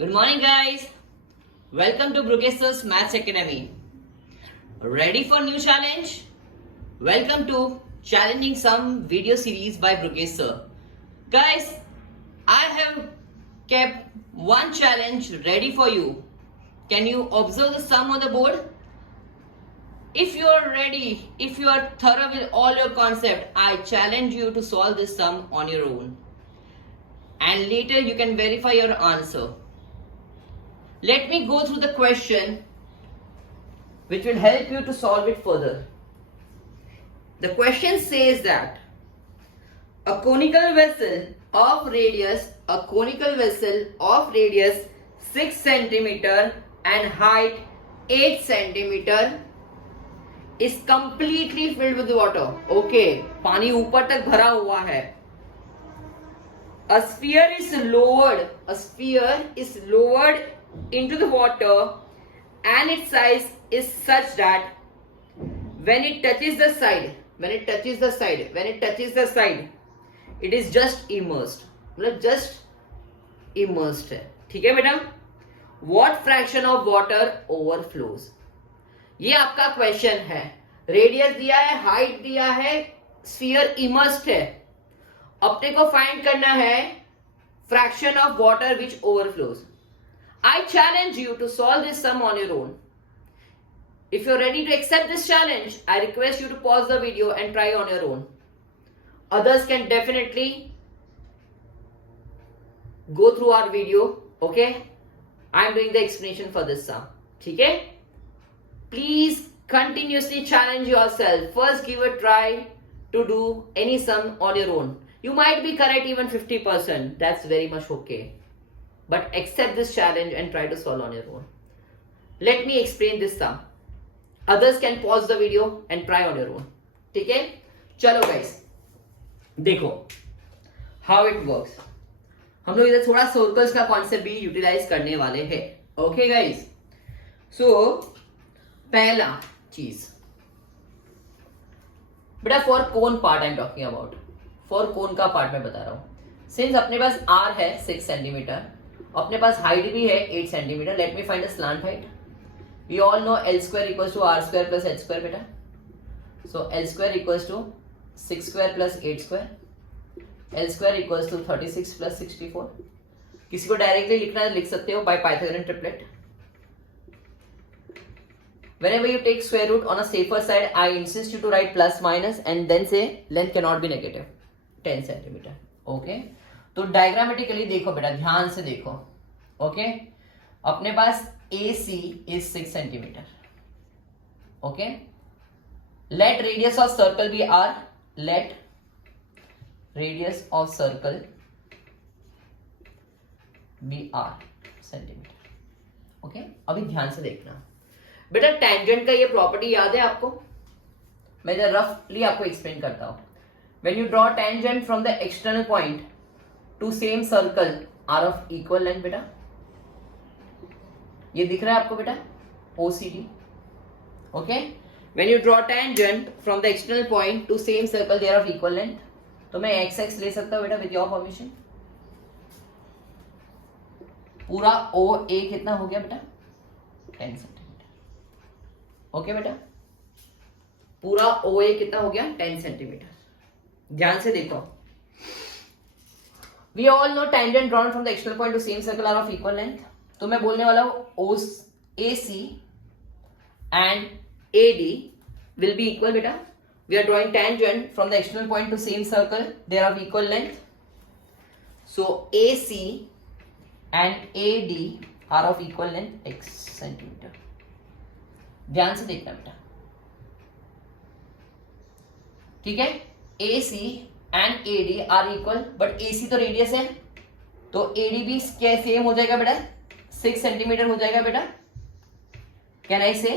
Good morning, guys. Welcome to Bruggester's Maths Academy. Ready for new challenge? Welcome to Challenging Sum video series by Bruggester. Guys, I have kept one challenge ready for you. Can you observe the sum on the board? If you are ready, if you are thorough with all your concept, I challenge you to solve this sum on your own. And later you can verify your answer. Let me go through the question which will help you to solve it further. The question says that a conical vessel of radius 6 centimeter and height 8 centimeter is completely filled with water. Okay, पानी ऊपर तक भरा हुआ है. A sphere is lowered into the water and its size is such that when it touches the side, it is just immersed. मतलब just immersed है. ठीक है बेटा? What fraction of water overflows? ये आपका क्वेश्चन है. रेडियस दिया है, हाइट दिया है, स्फीयर इमर्स्ड है. अपने को फाइंड करना है fraction of water which overflows. I challenge you to solve this sum on your own. If you're ready to accept this challenge, I request you to pause the video and try on your own. Others can definitely go through our video. Okay? I'm doing the explanation for this sum. Okay? Please continuously challenge yourself. First give a try to do any sum on your own. You might be correct even 50%. That's very much okay. But accept this challenge and try to solve on your own. Let me explain this sum. Others can pause the video and try on your own. ठीक है? चलो guys, देखो how it works. हम लोग इधर थोड़ा circles का concept भी यूटिलाइज करने वाले हैं. ओके गाइस, सो पहला चीज बेटा for cone part I am talking about. For cone का पार्ट मैं बता रहा हूं. सिंस अपने पास आर है 6 सेंटीमीटर, अपने पास हाइट भी है 8 centimetre. Let me find the slant height. We all know l square equals to r square plus h square बेटा. So l square equals to 6 square plus 8 square. L square equals to 36 plus 64. किसी को directly लिखना है लिख सकते हो by Pythagorean triplet. Whenever you take square root on a safer side, I insist you to write plus minus and then say length cannot be negative. 10 centimeter. Okay? तो diagrammatically देखो बेटा, ध्यान से देखो. ओके, अपने पास AC is 6 centimetre. Okay, let radius of circle be R. Let radius of circle be R centimetre. Okay, अभी ध्यान से देखना बेटा. टेंजेंट का ये प्रॉपर्टी याद है आपको? मैं जरा रफली आपको एक्सप्लेन करता हूं. When you draw tangent from the external point to same circle are of equal length बेटा. ये दिख रहा है आपको बेटा? OCD. Okay, when you draw tangent from the external point to same circle they are of equal length. तो मैं XX ले सकता हूं बेटा विद योर परमिशन. पूरा OA कितना हो गया बेटा? 10 सेंटीमीटर. ओके बेटा, पूरा OA कितना हो गया? 10 सेंटीमीटर. ध्यान से देखो. We all know tangent drawn from the external point to same circle are of equal length. तो मैं बोलने वाला हूं AC and AD will be equal बेटा. We are drawing tangent from the external point to same circle. They are of equal length. So AC and AD are of equal length X centimeter. ध्यान से देखना बेटा. ठीक है? AC and AD are equal, but AC तो radius है, तो AD भी क्या सेम हो जाएगा बेटा? 6 सेंटीमीटर हो जाएगा बेटा. कैन आई से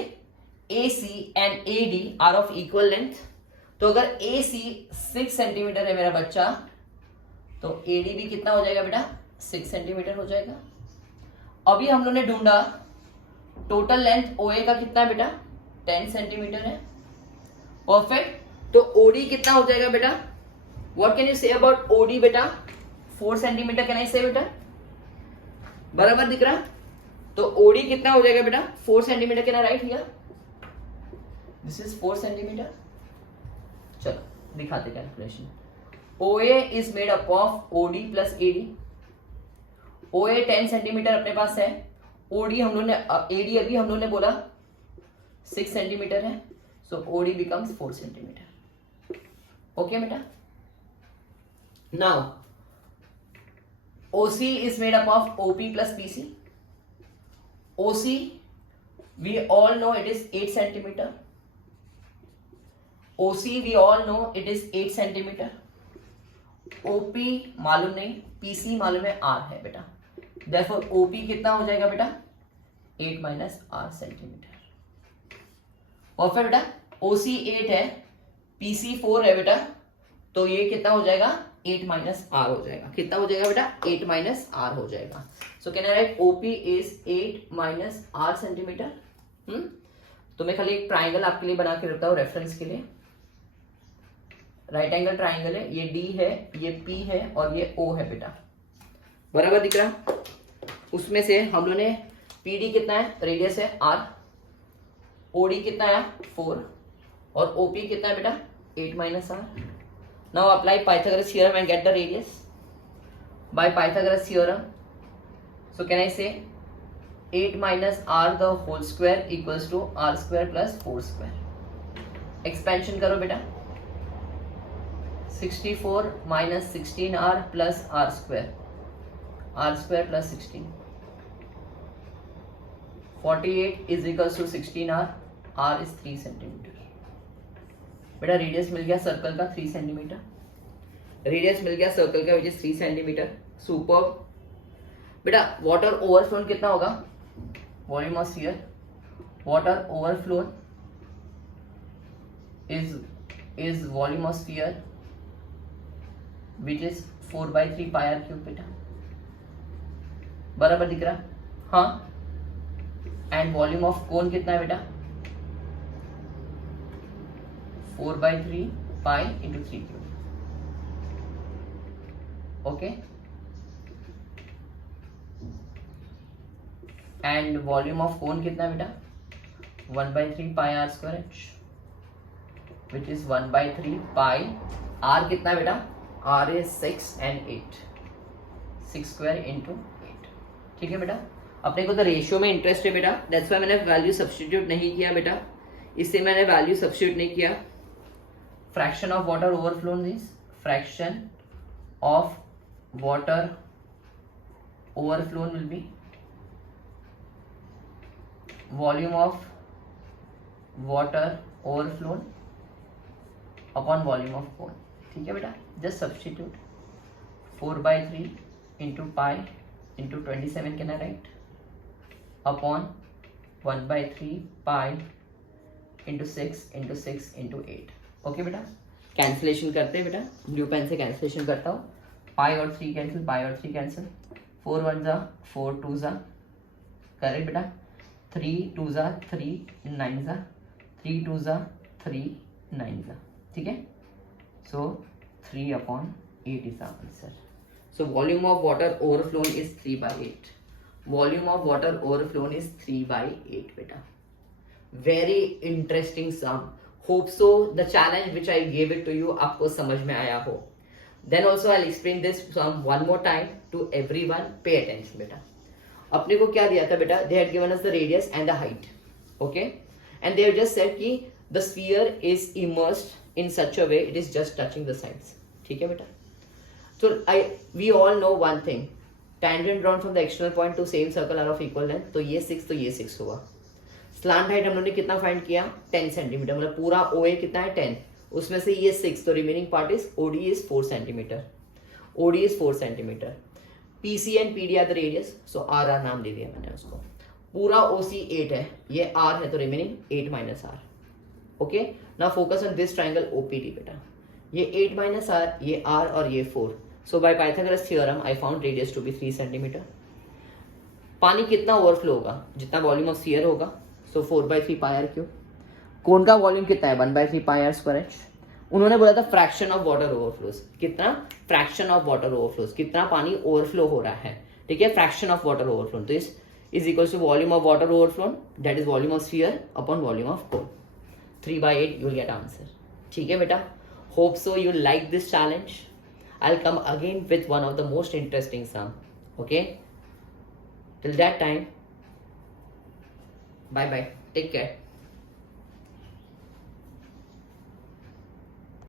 AC and AD are of equal length. तो अगर AC 6 सेंटीमीटर है मेरा बच्चा, तो AD भी कितना हो जाएगा बेटा? 6 सेंटीमीटर हो जाएगा. अभी हम लोगों ने ढूंढा टोटल लेंथ OA का कितना है बेटा? 10 सेंटीमीटर है. परफेक्ट. तो OD कितना हो जाएगा बेटा? What can you say about OD बेटा? 4 सेंटीमीटर कैन आई से बेटा? बराबर दिख रहा? तो ओडी कितना हो जाएगा बेटा? 4 सेंटीमीटर के ना, right here this is 4 centimetre. चलो दिखाते calculation. OA is made up of OD plus AD। OA 10 centimetre अपने पास है, OD हम लोग ने AD अभी हम लोग ने बोला 6 सेंटीमीटर है, सो OD बिकम्स 4 सेंटीमीटर। ओके बेटा, now OC is made up of OP plus PC. OC, we all know it is 8 centimeter. OC, we all know it is 8 centimeter. OP मालूम नहीं, PC मालूम है, R है बेटा। Therefore OP कितना हो जाएगा बेटा? 8 minus R सेंटीमीटर। परफेक्ट बेटा। OC 8 है, PC 4 है बेटा, तो ये कितना हो जाएगा? 8 माइनस आर हो जाएगा। कितना हो जाएगा बेटा? 8 माइनस आर हो जाएगा। So can I right OP is 8 minus R centimetre. तो मैं खाली एक ट्राइंगल आपके लिए बना के रखता हूँ रेफरेंस के लिए। राइट एंगल ट्राइंगल है, ये D है, ये P है और ये O है बेटा। बराबर दिख रहा? उसमें से हम लोग ने PD कितना है, रेडियस है R, OD कितना है 4 और OP कितना है बेटा 8 minus R. Now apply Pythagoras theorem and get the radius. By Pythagoras theorem, so can I say 8 minus R the whole square equals to R square plus 4 square. Expansion करो बेटा, 64 minus 16R plus R square plus 16. 48 is equals to 16R. R is 3 centimeter. बेटा radius मिल गया circle का 3 centimetre. Radius मिल गया circle का which is 3 centimetre. Super बेटा। Water overflow कितना होगा? Volume of sphere, water overflow is volume of sphere which is 4/3 pi r cube बेटा। बराबर दिख रहा? हाँ। एंड वॉल्यूम ऑफ कोन कितना है बेटा? 4/3 pi into 3 cube. Okay, and volume of cone कितना है बेटा? 1/3 pi r square h which is 1/3 pi. R कितना है बेटा? R is 6 and 8, 6 square into 8। ठीक है बेटा, अपने को तो रेशियो में इंटरेस्ट है बेटा, दैट्स वाई मैंने वैल्यू सब्स्टिट्यूट नहीं किया बेटा, इससे मैंने वैल्यू सब्स्टिट्यूट नहीं किया। Fraction of water overflow is fraction of water overflow will be volume of water overflow upon volume of कोन। ठीक है बेटा, just substitute 4/3 into pi into 27 can I right upon 1/3 pi into 6 into 6 into 8। Okay बेटा, cancellation करते हैं बेटा, blue pen से cancellation करता हूँ। पाई और 3 कैंसिल, पाई और 3 कैंसिल, 4 1 जा 4 2 जा, करेक्ट बेटा। 3 2 जा 3 9 जा, 3 2 जा 3 9 जा। ठीक है, so 3/8 is our answer. So volume of water overflown is 3/8. Volume of water overflown is 3/8 beta. Very interesting sum. Hope so the challenge which I gave it to you आपको समझ में आया हो. Then also I'll explain this sum one more time to everyone. Pay attention beta. अपने को क्या दिया था बेटा? They had given us the radius and the height. Okay? And they have just said कि the sphere is immersed in such a way it is just touching the sides. ठीक है बेटा? So we all know one thing, tangent drawn from the external point to same circle are of equal length. तो ये 6 तो ये 6 हुआ। Slant height हम लोगों ने कितना फाइंड किया? 10 सेंटीमीटर, मतलब पूरा OA कितना है 10, उसमें से ये 6, तो remaining part is OD is 4 centimetre. OD is 4 centimetre. PC and PD are the radius, so RR नाम दे दिया मैंने उसको। पूरा OC 8 है, ये R है, तो remaining 8 minus R। Okay, now focus on this triangle OPD बेटा। ये 8 माइनस R, ये R और ये 4। So by Pythagoras theorem I found radius to be 3 centimeter. पानी कितना ओवरफ्लो होगा? जितना वॉल्यूम ऑफ स्फीयर होगा, सो 4/3 पाई आर क्यूब। कोन का वॉल्यूम कितना है? 1/3 पाई आर स्क्वायर एच। उन्होंने बोला था फ्रैक्शन ऑफ वाटर ओवरफ्लोज, कितना फ्रैक्शन ऑफ वाटर ओवरफ्लोज, कितना पानी ओवरफ्लो हो रहा है। ठीक है, फ्रैक्शन ऑफ वाटर ओवरफ्लोन. तो is equals to volume of water overflown, that is volume of sphere upon volume of cone. 3/8 you will get answer. ठीक है बेटा, hope so you like this challenge. I'll come again with one of the most interesting sum. Okay, till that time, bye bye, take care.